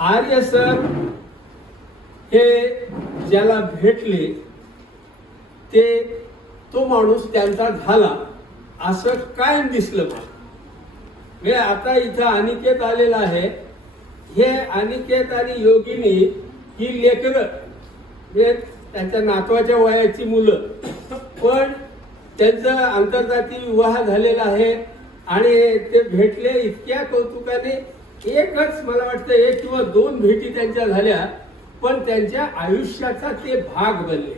आर्य sir हे ज्याला भेटले ते तो माणूस त्यांचा झाला असं कायम दिसलं मला. म्हणजे आता इथं अनिकेत आलेला आहे. हे अनिकेत आणि योगिनी ही लेकरं म्हणजे त्यांच्या नातवाच्या वयाची मुलं, पण त्यांचा आंतरजातीय विवाह झालेला आहे आणि ते भेटले इतक्या कौतुकाने. एकच मला वाटतं 1 किंवा 2 भेटी त्यांच्या झाल्या, पण त्यांच्या आयुष्याचा ते भाग बनले.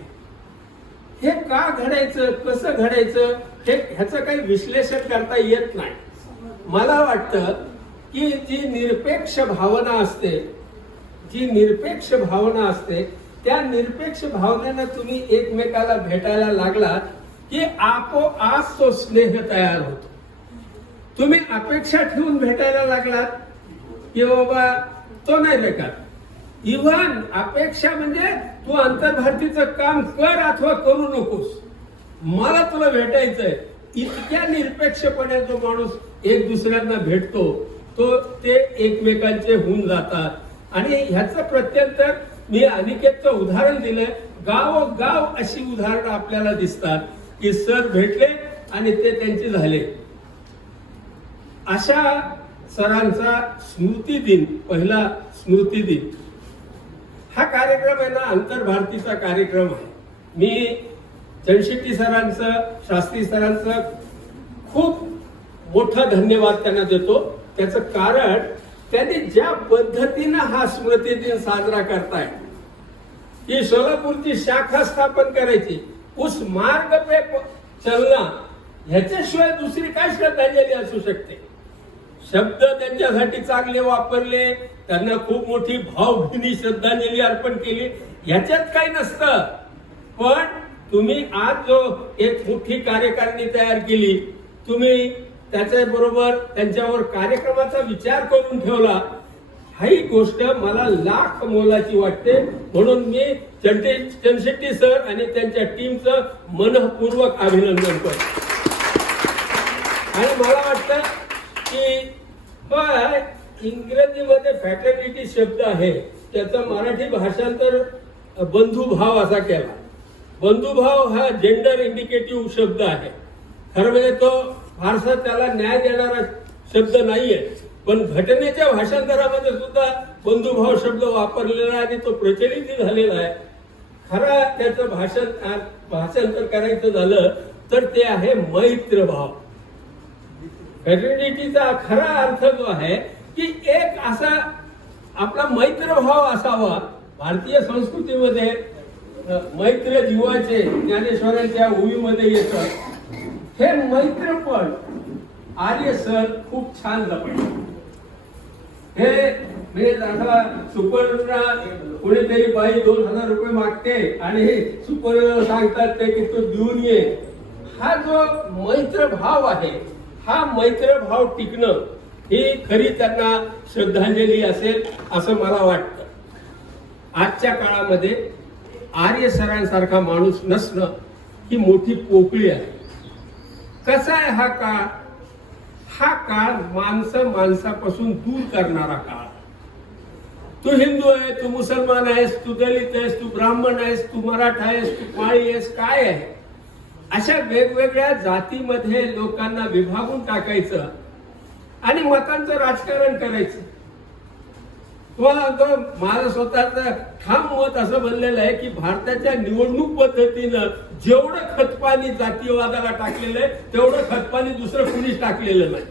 हे का घडायचं, कसं घडायचं, ह्याचं काही विश्लेषण करता येत नाही. मला वाटतं की जी निरपेक्ष भावना असते त्या निरपेक्ष भावनेनं तुम्ही एकमेकाला भेटायला लागलात की आपोआप तो स्नेह तयार होतो. तुम्ही अपेक्षा ठेवून भेटायला लागलात की बाबा तो नाही भेटत. इव्हन अपेक्षा म्हणजे तू आंतरभारतीचं काम कर अथवा करू नकोस, मला तुला भेटायचंय, इतक्या निरपेक्षपणे जो माणूस एक दुसऱ्यांना भेटतो तो ते एकमेकांचे होऊन जातात. आणि ह्याचं प्रत्यंतर मी अनिकेतचं उदाहरण दिलंय. गावोगाव अशी उदाहरणं आपल्याला दिसतात की सर भेटले आणि ते त्यांचे झाले. अशा सरांचा स्मृती दिन, पहिला स्मृती दिन हा कार्यक्रम आहे ना, आंतरभारतीचा कार्यक्रम आहे. मी जनशेट्टी सरांचं, शास्त्री सरांचं खूप मोठा धन्यवाद त्यांना देतो. त्याचं कारण त्यांनी ज्या पद्धतीनं हा स्मृती दिन साजरा करताय की सोलापूरची शाखा स्थापन करायची, उस मार्ग पे चलना, ह्याच्याशिवाय दुसरी काय श्रद्धांजली असू शकते. शब्द त्यांच्यासाठी चांगले वापरले, त्यांना खूप मोठी भावभीनी श्रद्धांजली अर्पण केली, ह्याच्यात काही नसतं. पण तुम्ही आज जो एक मोठी कार्यकारिणी तयार केली, तुम्ही त्याच्याबरोबर त्यांच्यावर कार्यक्रमाचा विचार करून ठेवला, ही गोष्ट मला लाख मोलाची वाटते. म्हणून मी जनशेट्टी सर आणि त्यांच्या टीमचं मनपूर्वक अभिनंदन करतो. आणि मला वाटतं की इंग्रजीमध्ये फॅटर्निटी शब्द आहे, त्याचा मराठी भाषांतर बंधुभाव असा केला. बंधुभाव हा जेंडर इंडिकेटिव्ह शब्द आहे. खरं म्हणजे तो फारसा त्याला न्याय देणारा शब्द नाहीये, पण घटनेच्या भाषांतरामध्ये सुद्धा बंधुभाव शब्द वापरलेला आहे आणि तो प्रचलित झालेला आहे. खरा त्याचं भाषांतर करायचं झालं तर ते आहे मैत्रभाव. फॅटर्निटीचा खरा अर्थ जो आहे की एक असा आपला मैत्रभाव असावा. भारतीय संस्कृतीमध्ये मैत्र जीवाचे ज्ञानेश्वरांच्या ओवीमध्ये येतं. हे मैत्रपण आर्य सर खूप छान जपले. हे म्हणजे आता सुपरला कुणीतरी बाई 2000 रुपये मागते आणि सुपरला सांगतात ते की तो देऊन ये. हा जो मैत्रभाव आहे, हा मैत्रभाव टिकणं ही खरी त्यांना श्रद्धांजली असेल असं मला वाटतं. आजच्या काळामध्ये आर्य सरांसारखा माणूस नसणं ही मोठी पोकळी आहे. कसा आहे हा काळ? हा काळ माणसापासून दूर करणारा काळ. तू हिंदू आहे, तू मुसलमान आहेस, तू दलित आहेस, तू ब्राह्मण आहेस, तू मराठा आहेस, तू माळी आहेस, काय आहे, अशा वेगवेगळ्या जातीमध्ये लोकांना विभागून टाकायचं आणि मतांचं राजकारण करायचं. माझं स्वतःच ठाम मत असं बनलेलं आहे की भारताच्या निवडणूक पद्धतीनं जेवढं खतपाणी जातीयवादाला टाकलेलं आहे तेवढं खतपाणी दुसरं कुणीच टाकलेलं नाही.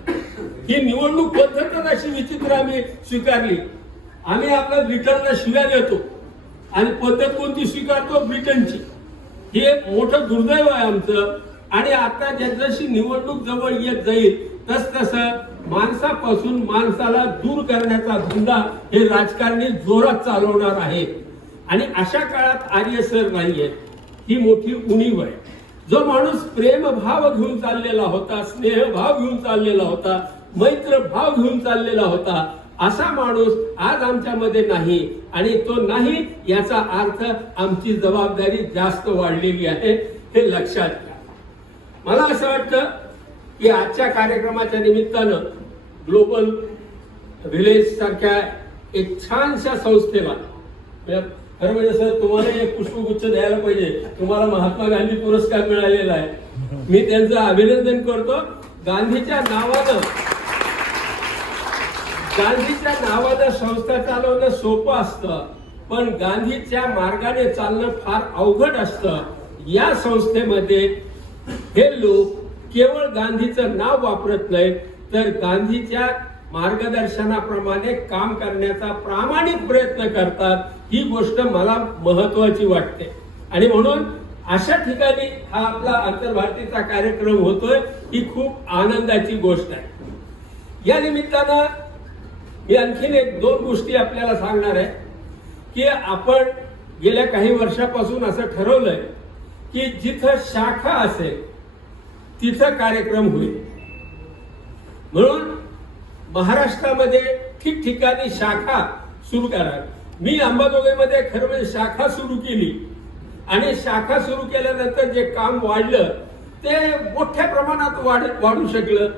ही निवडणूक पद्धतच अशी विचित्र आम्ही स्वीकारली. आम्ही आपल्या ब्रिटनला शिव्या देतो आणि पद्धत कोणती स्वीकारतो? ब्रिटनची. हे एक मोठं दुर्दैव आहे आमचं. आणि आता जशी निवडणूक जवळ येत जाईल तसं माणसापासून माणसाला दूर करण्याचा धंदा हे राजकारणी जोरात चालवणार आहे. आणि अशा काळात आर्य सर नाहीये, ही मोठी उणीव आहे. जो माणूस प्रेमभाव घेऊन चाललेला होता, स्नेहभाव घेऊन चाललेला होता, मैत्रभाव घेऊन चाललेला होता, असा माणूस आज आमच्यामध्ये नाही. आणि तो नाही याचा अर्थ आमची जबाबदारी जास्त वाढलेली आहे, हे लक्षात घ्या. मला असं वाटतं की आजच्या कार्यक्रमाच्या निमित्तानं ग्लोबल व्हिलेज सारख्या एक छानशा संस्थेला, खरं म्हणजे सर तुम्हाला एक पुष्पगुच्छ द्यायला पाहिजे, तुम्हाला महात्मा गांधी पुरस्कार मिळालेला आहे, मी त्यांचं अभिनंदन करतो. गांधीच्या नावानं संस्था चालवणं सोपं असतं, पण गांधीच्या मार्गाने चालणं फार अवघड असतं. या संस्थेमध्ये हे लोक केवळ गांधीचं नाव वापरत नाहीत, तर गांधीच्या मार्गदर्शनाप्रमाणे काम करण्याचा प्रामाणिक प्रयत्न करतात. ही गोष्ट मला महत्वाची वाटते आणि म्हणून अशा ठिकाणी हा आपला आंतरभारतीचा कार्यक्रम होतोय, ही खूप आनंदाची गोष्ट आहे. या निमित्तानं मी आणखीन एक दोन गोष्टी आपल्याला सांगणार आहे की आपण गेल्या काही वर्षापासून असं ठरवलंय की जिथं शाखा असेल तिथं कार्यक्रम होईल. म्हणून महाराष्ट्रामध्ये ठिकठिकाणी शाखा सुरू करा. मी अंबाजोगाईमध्ये खरं म्हणजे शाखा सुरू केली आणि शाखा सुरू केल्यानंतर जे काम वाढलं ते मोठ्या प्रमाणात वाढू शकलं.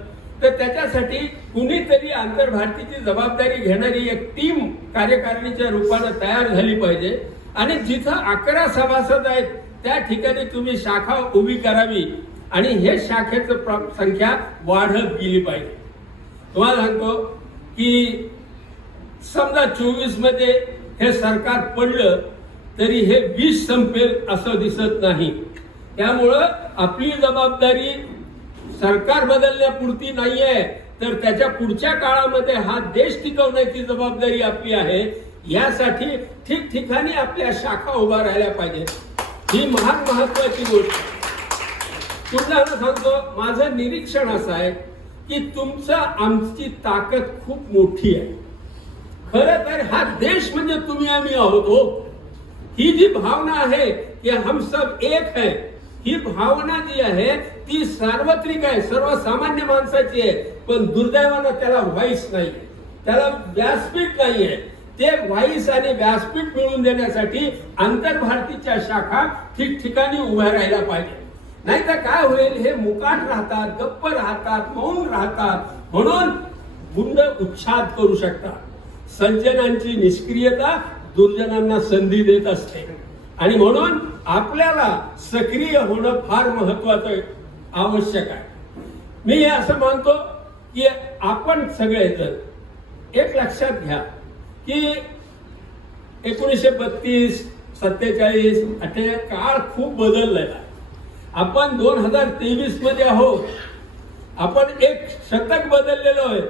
तर त्याच्यासाठी कुणीतरी आंतरभारतीची जबाबदारी घेणारी एक टीम कार्यकारिणीच्या रूपानं तयार झाली पाहिजे आणि जिथं 11 सभासद आहेत त्या ठिकाणी तुम्ही शाखा उभी करावी आणि हे शाखेचं संख्या वाढत गेली पाहिजे. तुम्हाला सांगतो की समजा 24 मध्ये हे सरकार पडलं तरी हे 20 संपेल असं दिसत नाही. त्यामुळं आपली जबाबदारी सरकार बदलण्यापुरती नाहीये, तर त्याच्या पुढच्या काळामध्ये हा देश टिकवण्याची जबाबदारी आपली आहे. यासाठी ठिकठिकाणी आपल्या शाखा उभा राहिल्या पाहिजेत. ही महत्वाची गोष्ट. पुन्हा सांगतो, माझं निरीक्षण असं आहे की आमची ताकद खूप मोठी आहे. खरं तर हा देश म्हणजे तुम्ही आम्ही आहोत हो. ही जी भावना आहे की हम सब एक है, ही भावना जी आहे ती सार्वत्रिक आहे, सर्वसामान्य माणसाची आहे. पण दुर्दैवानं त्याला व्हाईस नाही, त्याला व्यासपीठ नाहीये. ते व्हाईस आणि व्यासपीठ मिळवून देण्यासाठी आंतरभारतीच्या शाखा ठिकठिकाणी उभ्या राहायला पाहिजे. नाहीतर काय होईल, हे मुकाट राहतात, गप्प राहतात, मौन राहतात, म्हणून गुंड उच्छाद करू शकतात. सज्जनांची निष्क्रियता दुर्जनांना संधी देत असते आणि म्हणून आपल्याला सक्रिय होणं फार महत्वाचं आवश्यक आहे. मी हे असं मानतो की आपण सगळेजण एक लक्षात घ्या की 1932, 47, 48 काळ खूप बदललेला. आपण 2023 मध्ये आहोत. आपण एक शतक बदललेलो आहे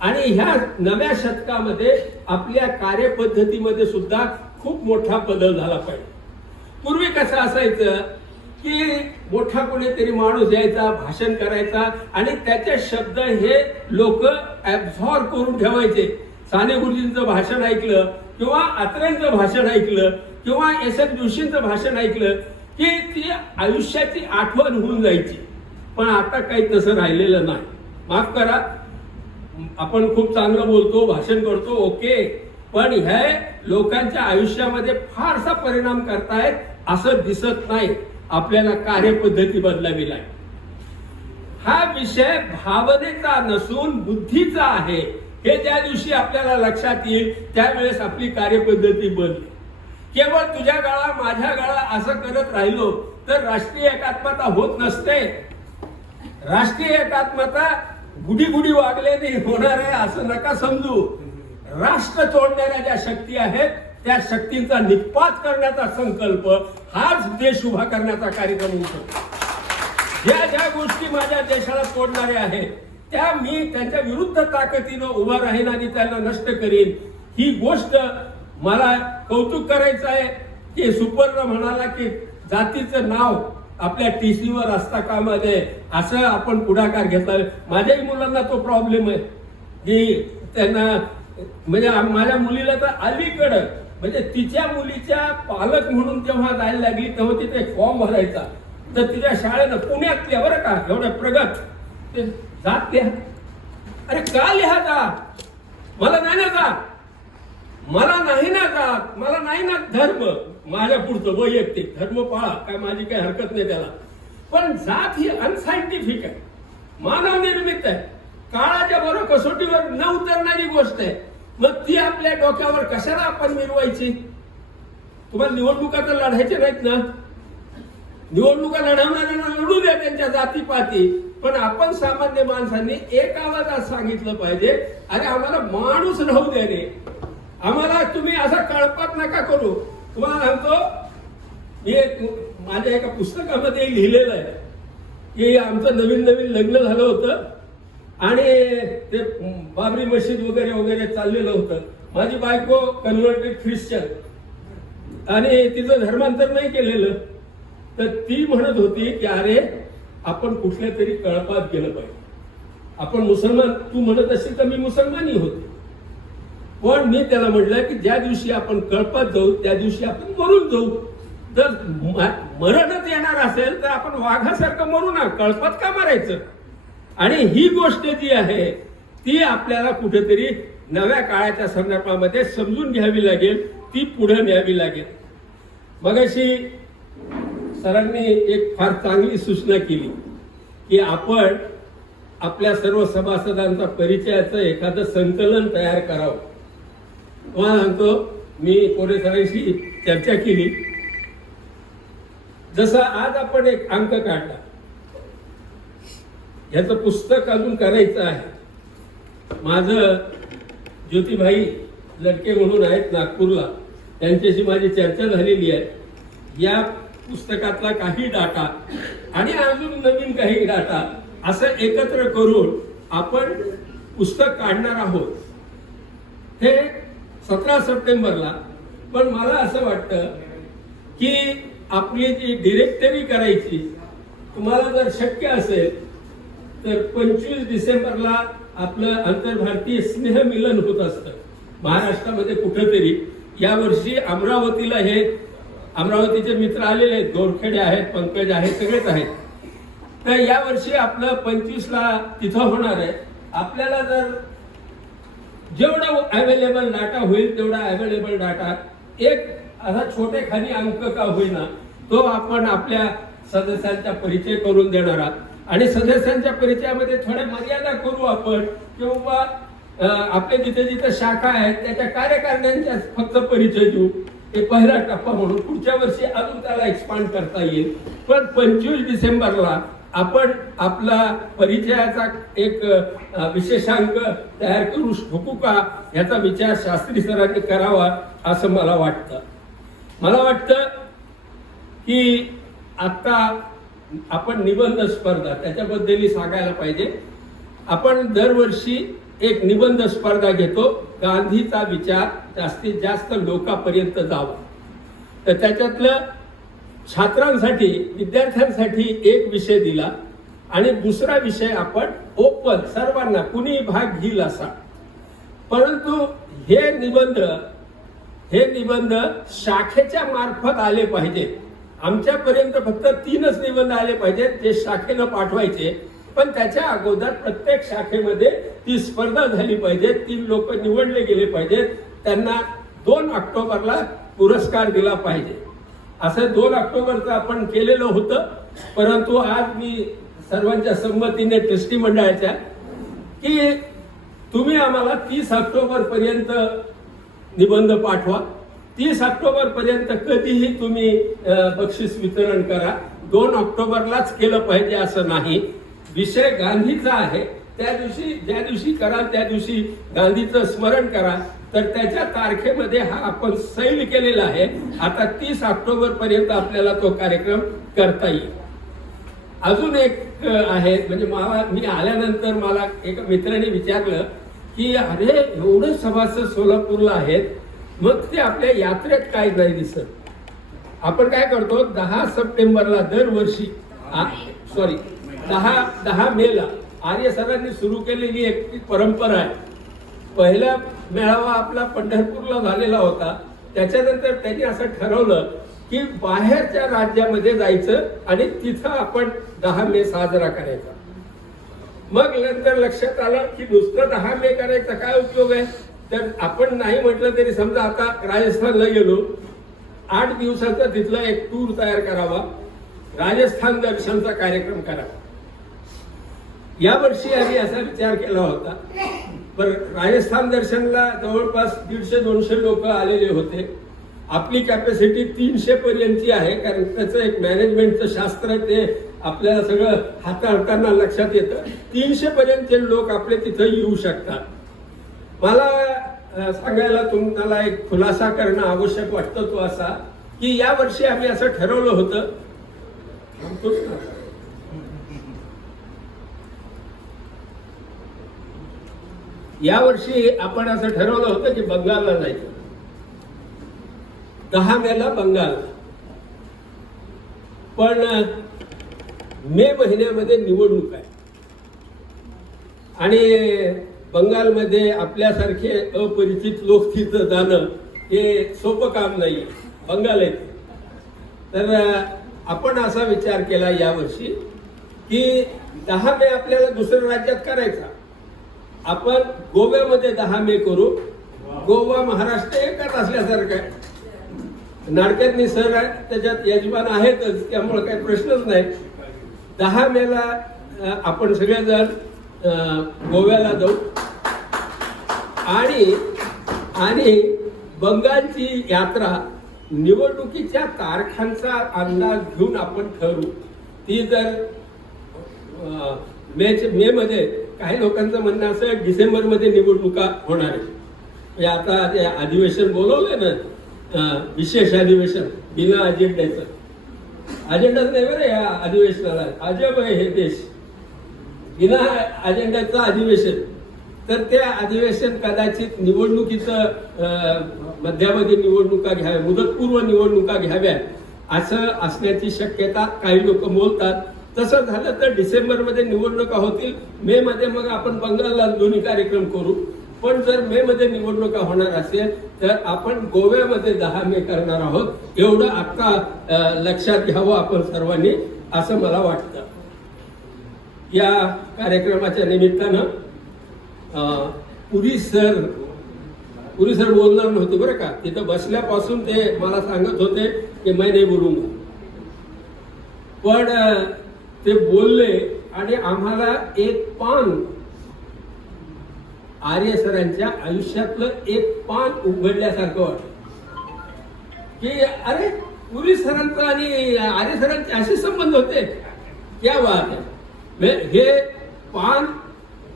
आणि ह्या नव्या शतकामध्ये आपल्या कार्यपद्धतीमध्ये सुद्धा खूप मोठा बदल झाला पाहिजे. पूर्वी कसं असायचं की मोठा कोणीतरी माणूस यायचा, भाषण करायचा आणि त्याचे शब्द हे लोक ऍब्झॉर्ब करून ठेवायचे. साने गुरुजींचं भाषण ऐकलं किंवा अत्रेंचं भाषण ऐकलं किंवा S.N. जोशींचं भाषण ऐकलं की ती आयुष्याची आठवण होऊन जायची. पण आता काही तसं राहिलेलं नाही. माफ करा, आपण खूप चांगलं बोलतो, भाषण करतो, ओके, पण हे लोकांच्या आयुष्यामध्ये फारसा परिणाम करतायत असं दिसत नाही. आपल्याला कार्यपद्धती बदलावी लागेल. हा विषय भावनेचा नसून बुद्धीचा आहे. हे ज्या दिवशी आपल्याला लक्षात येईल त्यावेळेस आपली कार्यपद्धती बदलेल. केवळ तुझ्या गाळा माझ्या गाळा असं करत राहिलो तर राष्ट्रीय एकात्मता होत नसते. राष्ट्रीय एकात्मता गुढी गुढी वागल्याने होणार आहे असं नका समजू. राष्ट्र तोडणाऱ्या ज्या शक्ती आहेत त्या शक्तींचा निःपात करण्याचा संकल्प हाच देश उभा करण्याचा कार्यक्रम होऊ शकतो. ज्या ज्या गोष्टी माझ्या देशाला तोडणाऱ्या आहेत त्या मी त्यांच्या विरुद्ध ताकदीनं उभा राहीन आणि त्यांना नष्ट करीन. ही गोष्ट मला कौतुक करायचं आहे की सुपर्ण म्हणाला की जातीचं नाव आपल्या टीसीवर असता कामा नये असं आपण पुढाकार घेतला. माझ्याही मुलांना तो प्रॉब्लेम आहे की त्यांना म्हणजे माझ्या मुलीला तर अलीकडं म्हणजे तिच्या मुलीच्या पालक म्हणून जेव्हा जायला लागली तेव्हा तिथे फॉर्म भरायचा तर तिच्या शाळेनं पुण्यातल्या बरं का एवढ्या प्रगत ते जात लिहा. अरे का लिहा जात? मला नाही ना जात, मला नाही ना जात, मला नाही ना धर्म. माझ्या पुढचं वैयक्तिक धर्म पाळा, काय माझी काही हरकत नाही त्याला. पण जात ही अनसायंटिफिक आहे, मानव निर्मित आहे, काळाच्या बरोबर कसोटीवर न उतरणारी गोष्ट आहे. मग ती आपल्या डोक्यावर कशाला आपण मिरवायची? तुम्हाला निवडणुका तर लढायच्या नाहीत ना. निवडणुका लढवणाऱ्यांना लढू द्या त्यांच्या जातीपाती, पण आपण सामान्य माणसांनी एक आवाजात सांगितलं पाहिजे, अरे आम्हाला माणूस राहू द्या रे, आम्हाला तुम्ही असा कळपात नका करू. तुम्हाला सांगतो, मी माझ्या एका पुस्तकामध्ये लिहिलेलं आहे की आमचं नवीन नवीन लग्न झालं होतं आणि ते बाबरी मशीद वगैरे वगैरे चाललेलं होतं. माझी बायको कन्व्हर्टेड ख्रिश्चन आणि तिचं धर्मांतर नाही केलेलं. तर ती म्हणत होती की अरे आपण कुठल्या तरी कळपात गेलं पाहिजे. आपण मुसलमान, तू म्हणत असेल तर मी मुसलमानही होते, पण मी त्याला म्हटलं की ज्या दिवशी आपण कळपात जाऊ त्या दिवशी आपण मरून जाऊ. जर मरणच येणार असेल तर आपण वाघासारखं मरू ना, कळपात का मारायचं? आणि ही गोष्ट जी आहे ती आपल्याला कुठेतरी नव्या काळाच्या संदर्भामध्ये समजून घ्यावी लागेल, ती पुढे न्यावी लागेल. मगाशी सरांनी एक फार चांगली सूचना केली की आपण आपल्या सर्व सभासदांचा परिचयाचं एखादं संकलन तयार करावं. तुम्हाला सांगतो, मी कोरे सरांशी चर्चा केली. जसं आज आपण एक अंक काढला, याचं पुस्तक अजून करायचं आहे. माझं ज्योतिभाई लटके म्हणून आहेत नागपूरला, त्यांच्याशी माझी चर्चा झालेली आहे. या पुस्तकातला काही डाटा आणि अजून नवीन काही डाटा असं एकत्र करून आपण पुस्तक काढणार आहोत. हे 17 सप्टेंबरला. पण मला असं वाटतं की आपली जी डिरेक्टरी करायची, तुम्हाला जर शक्य असेल तर 25 डिसेंबरला आपलं आंतरभारतीय स्नेहमिलन होत असतं महाराष्ट्रामध्ये कुठेतरी. यावर्षी अमरावतीला हे अमरावतीचे मित्र आलेले आहेत, दोरखेडे आहेत, पंकज आहेत, सगळेच आहेत. तर यावर्षी आपलं 25ला तिथं होणार आहे. आपल्याला जर जेवढा अवेलेबल डाटा होईल तेवढा अवेलेबल डाटा, एक असा छोटेखानी अंक का होईना, तो आपण आपल्या सदस्यांचा परिचय करून देणार आहात. आणि सदस्यांच्या परिचयामध्ये थोड्या मर्यादा करू आपण, की बाबा आपले जिथे जिथे शाखा आहेत त्याच्या कार्यकारिण्यांचा फक्त परिचय देऊ. हे पहिला टप्पा म्हणून पुढच्या वर्षी अजून त्याला एक्सपांड करता येईल. पण 25 डिसेंबरला आपण आपला परिचयाचा एक विशेषांक तयार करू शकू का, याचा विचार शास्त्री सरांनी करावा असं मला वाटतं. मला वाटतं की आता आपण निबंध स्पर्धा त्याच्याबद्दल सांगायला पाहिजे. आपण दरवर्षी एक निबंध स्पर्धा घेतो, गांधीचा विचार जास्तीत जास्त लोकांपर्यंत जावा. तर त्याच्यातलं छात्रांसाठी, विद्यार्थ्यांसाठी एक विषय दिला आणि दुसरा विषय आपण ओपन, सर्वांना कुणी भाग घेईल असा. परंतु हे निबंध शाखेच्या मार्फत आले पाहिजे. आमच्यापर्यंत फक्त 3च निबंध आले पाहिजेत जे शाखेनं पाठवायचे. पण त्याच्या अगोदर प्रत्येक शाखेमध्ये ती स्पर्धा झाली पाहिजे, 3 लोक निवडले गेले पाहिजेत, त्यांना 2 ऑक्टोबरला पुरस्कार दिला पाहिजे. असं 2 ऑक्टोबरचं आपण केलेलं होतं. परंतु आज मी सर्वांच्या संमतीने ट्रस्टी मंडळाच्या की तुम्ही आम्हाला 30 ऑक्टोबर पर्यंत निबंध पाठवा. 30 ऑक्टोबर पर्यंत कधीही तुम्ही बक्षीस वितरण करा. 2 ऑक्टोबरलाच केलं पाहिजे असं नाही. विषय गांधीचा आहे, त्या दिवशी ज्या दिवशी कराल त्या दिवशी गांधीचं स्मरण करा. तर त्याच्या तारखेमध्ये हा आपण सैल केलेला आहे. आता 30 ऑक्टोबर पर्यंत आपल्याला तो कार्यक्रम करता येईल. अजून एक आहे, म्हणजे मी आल्यानंतर मला एका मित्राने विचारलं की अरे एवढे सभासद सोलापूरला आहेत, मग ते आपल्या यात्रेत काय नाही दिसत. आपण काय करतो, 10 सप्टेंबरला दरवर्षी 10 मेला आर्य सरांनी सुरू केलेली एक परंपरा आहे. पहिला मेळावा आपला पंढरपूरला झालेला होता. त्याच्यानंतर त्यांनी असं ठरवलं की बाहेरच्या राज्यामध्ये जायचं आणि तिथं आपण 10 मे साजरा करायचा. मग नंतर लक्षात आलं की नुसतं 10 मे करायचा काय उपयोग आहे. तर आपण नाही म्हटलं तरी समजा आता राजस्थानला गेलो, 8 दिवसाचा तिथला एक टूर तयार करावा, राजस्थान दर्शनचा कार्यक्रम करावा. यावर्षी आम्ही असा विचार केला होता पण राजस्थान दर्शनला जवळपास 150-200 लोक आलेले होते. आपली कॅपॅसिटी 300 पर्यंतची आहे, कारण त्याचं एक मॅनेजमेंटचं शास्त्र ते आपल्याला सगळं हाताळताना लक्षात येतं. 300 पर्यंतचे लोक आपले तिथं येऊ शकतात. मला सांगायला तुम्हाला एक खुलासा करणं आवश्यक वाटतं तो असा की या वर्षी आम्ही असं ठरवलं होतं, या वर्षी आपण असं ठरवलं होतं की बंगालला जायचं. 10 मेला बंगाल. पण मे महिन्यामध्ये निवडणूक आहे आणि बंगालमध्ये आपल्यासारखे अपरिचित लोक तिथं जाणं हे सोपं काम नाही. बंगाल येते तर आपण असा विचार केला यावर्षी की 10 मे आपल्याला दुसऱ्या राज्यात करायचा. आपण गोव्यामध्ये 10 मे करू. गोवा महाराष्ट्र एकच असल्यासारखं आहे. नाडकर्णी सर आहे, त्याच्यात यजमान आहेतच, त्यामुळे काही प्रश्नच नाही. 10 मेला आपण सगळेजण गोव्याला जाऊ आणि बंगालची यात्रा निवडणुकीच्या तारखांचा अंदाज घेऊन आपण ठरवू. ती जर मे मध्ये, काही लोकांचं म्हणणं असं आहे डिसेंबरमध्ये निवडणुका होणार आहे. म्हणजे आता ते अधिवेशन बोलवलंय ना, विशेष अधिवेशन बिना अजेंड्याचं. अजेंडाच नाही बरं या अधिवेशनाला. अजब आहे हे देश. बिना अजेंड्याचं अधिवेशन. तर ते अधिवेशन कदाचित निवडणुकीचं मध्यामध्ये निवडणुका घ्याव्या, मुदतपूर्व निवडणुका घ्याव्या असं असण्याची शक्यता काही लोक बोलतात. तसं झालं तर डिसेंबरमध्ये निवडणुका होतील. मे मध्ये मग आपण बंगालला दोन्ही कार्यक्रम करू. पण जर मे मध्ये निवडणुका होणार असेल तर आपण गोव्यामध्ये 10 मे करणार आहोत. एवढं आता लक्षात घ्यावं आपण सर्वांनी असं मला वाटतं. या कार्यक्रमाच्या निमित्तानं पुरी सर बोलणार नव्हते बरं का. तिथं बसल्यापासून ते मला सांगत होते की मैं नाही बोलूंगा. पण ते बोलले आणि आम्हाला एक पान, आर्य सरांच्या आयुष्यातलं एक पान उघडल्यासारखं वाटत की अरे पुरी सरांचा आणि आर्य सरांचे असे संबंध होते. क्या बात आहे. हे पान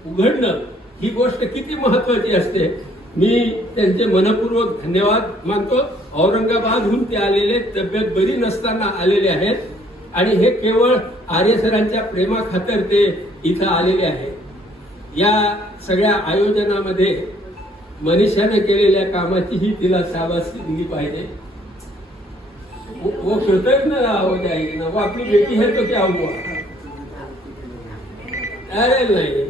उघडणं ही गोष्ट किती महत्वाची असते. मी त्यांचे मनपूर्वक धन्यवाद मानतो. औरंगाबादहून ते आलेले, तब्येत बरी नसताना आलेले आहेत आणि हे केवळ आर्य सरांच्या प्रेमाखातर ते इथं आलेले आहेत. या सगळ्या आयोजनामध्ये मनीषाने केलेल्या कामाचीही तिला शाबासकी दिली पाहिजे. वो कृतज्ञ हो जाएगी ना, वो आपली बेटी है तो क्या हुआ. अरे नाही,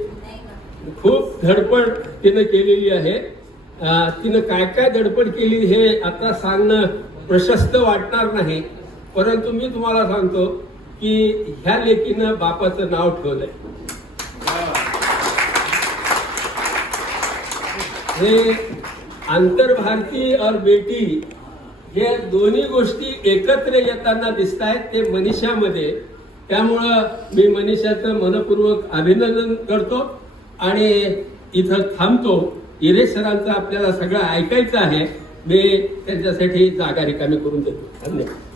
खूप धडपड तिनं केलेली आहे. तिनं काय काय धडपड केली हे आता सांगणं प्रशस्त वाटणार नाही. परंतु मी तुम्हाला सांगतो की ह्या लेकीनं बापाचं नाव ठेवलंय. हे आंतरभारती और बेटी हे दोन्ही गोष्टी एकत्र येताना दिसत आहेत ते मनीषामध्ये. त्यामुळं मी मनीषाचं मनपूर्वक अभिनंदन करतो आणि इथं थांबतो. हिरे सरांचं आपल्याला सगळं ऐकायचं आहे. मी त्यांच्यासाठी जागा रिकामी करून देतो. धन्यवाद.